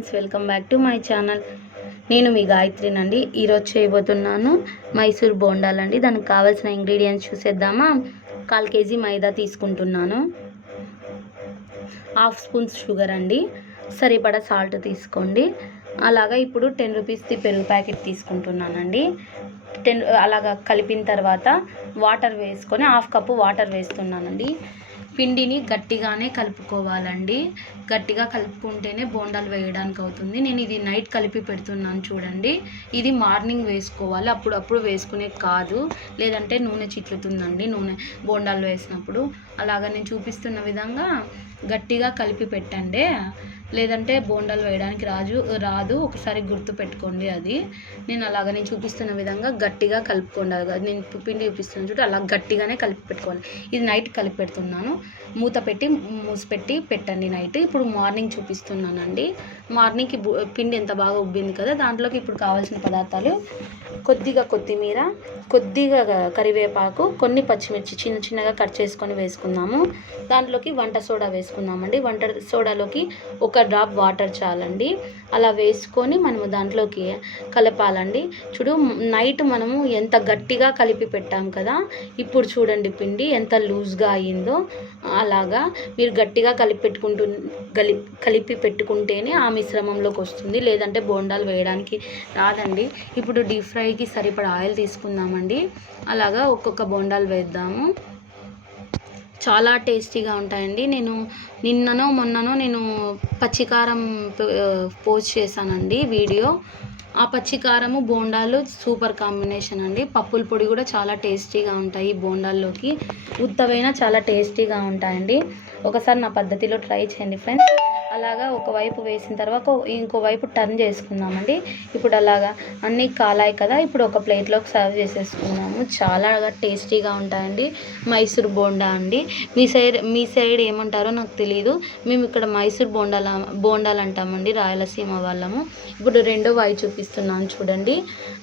Friends, welcome back to my channel. నేను మీ గాయత్రినండి. ఈరోజు చేయబోతున్నాను మైసూర్ బోండాలండి. దానికి కావాల్సిన ఇంగ్రీడియంట్స్ చూసేద్దామా. 1/4 kg మైదా తీసుకుంటున్నాను, 1/2 స్పూన్స్ షుగర్ అండి, సరిపడా సాల్ట్ తీసుకోండి. అలాగా ఇప్పుడు 10 రూపీస్ది పెరుగు ప్యాకెట్ తీసుకుంటున్నానండి. అలాగా కలిపిన తర్వాత వాటర్ వేసుకొని 1/2 కప్పు వాటర్ వేస్తున్నానండి. పిండిని గట్టిగానే కలుపుకోవాలండి. గట్టిగా కలుపుకుంటేనే బోండాలు వేయడానికి అవుతుంది. నేను ఇది నైట్ కలిపి పెడుతున్నాను చూడండి. ఇది మార్నింగ్ వేసుకోవాలి, అప్పుడు వేసుకునే కాదు, లేదంటే నూనె చిట్లుతుందండి నూనె బోండాలు వేసినప్పుడు. అలాగా నేను చూపిస్తున్న విధంగా గట్టిగా కలిపి పెట్టండి, లేదంటే బోండాలు వేయడానికి రాదు. ఒకసారి గుర్తు పెట్టుకోండి. అది నేను చూపిస్తున్న విధంగా గట్టిగా కలుపుకోండి. నేను పిండి చూపిస్తున్నాను చూడు, అలా గట్టిగానే కలిపి పెట్టుకోవాలి. ఇది నైట్ కలిపి పెడుతున్నాను. మూత పెట్టి మూసిపెట్టి పెట్టండి నైట్. ఇప్పుడు మార్నింగ్ చూపిస్తున్నానండి. మార్నింగ్కి పిండి ఎంత బాగా ఉబ్బింది కదా. దాంట్లోకి ఇప్పుడు కావాల్సిన పదార్థాలు: కొద్దిగా కొత్తిమీర, కొద్దిగా కరివేపాకు, కొన్ని పచ్చిమిర్చి చిన్న చిన్నగా కట్ చేసుకొని వేసుకుందాము. దాంట్లోకి వంట సోడా వేసుకుందామండి. వంట సోడాలోకి 1 డ్రాప్ వాటర్ చాలండి. అలా వేసుకొని మనము దాంట్లోకి కలపాలండి. చూడు, నైట్ మనము ఎంత గట్టిగా కలిపి పెట్టాం కదా, ఇప్పుడు చూడండి పిండి ఎంత లూజ్గా అయ్యిందో. అలాగా మీరు గట్టిగా కలిపి పెట్టుకుంటేనే ఆ మిశ్రమంలోకి వస్తుంది, లేదంటే బోండాలు వేయడానికి రాదండి. ఇప్పుడు డీప్ ఫ్రైకి సరిపడా ఆయిల్ తీసుకుందామండి. అలాగా ఒక్కొక్క బోండాలు వేద్దాము. చాలా టేస్టీగా ఉంటాయండి. నేను మొన్ననో నేను పచ్చికారం పోస్ట్ చేశానండి వీడియో. ఆ పచ్చికారము బోండాలు సూపర్ కాంబినేషన్ అండి. పప్పుల పొడి కూడా చాలా టేస్టీగా ఉంటాయి బోండాల్లోకి. ఉత్తవైనా చాలా టేస్టీగా ఉంటాయండి. ఒకసారి నా పద్ధతిలో ట్రై చేయండి ఫ్రెండ్స్. అలాగా ఒకవైపు వేసిన తర్వాత ఇంకోవైపు టర్న్ చేసుకుందామండి. ఇప్పుడు అలాగా అన్నీ కాలాయి కదా, ఇప్పుడు ఒక ప్లేట్లోకి సర్వ్ చేసేసుకున్నాము. చాలా టేస్టీగా ఉంటాయండి మైసూర్ బోండా అండి. మీ సైడ్ ఏమంటారో నాకు తెలియదు. మేము ఇక్కడ మైసూర్ బోండాలు అంటామండి, రాయలసీమ వాళ్ళము. ఇప్పుడు రెండో వాయి చూపిస్తున్నాను చూడండి.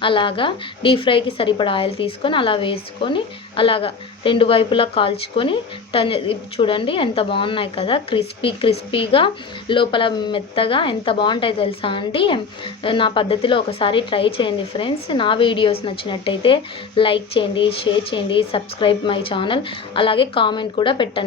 అలాగా డీప్ ఫ్రైకి సరిపడా ఆయిల్ తీసుకొని అలా వేసుకొని అలాగా 2 వైపులా కాల్చుకొని చూడండి ఎంత బాగున్నాయి కదా. క్రిస్పీగా లోపల మెత్తగా ఎంత బాగుంటాయి తెలుసా అండి. నా పద్ధతిలో ఒకసారి ట్రై చేయండి ఫ్రెండ్స్. నా వీడియోస్ నచ్చినట్టయితే లైక్ చేయండి, షేర్ చేయండి, సబ్స్క్రైబ్ మై ఛానల్. అలాగే కామెంట్ కూడా పెట్టండి.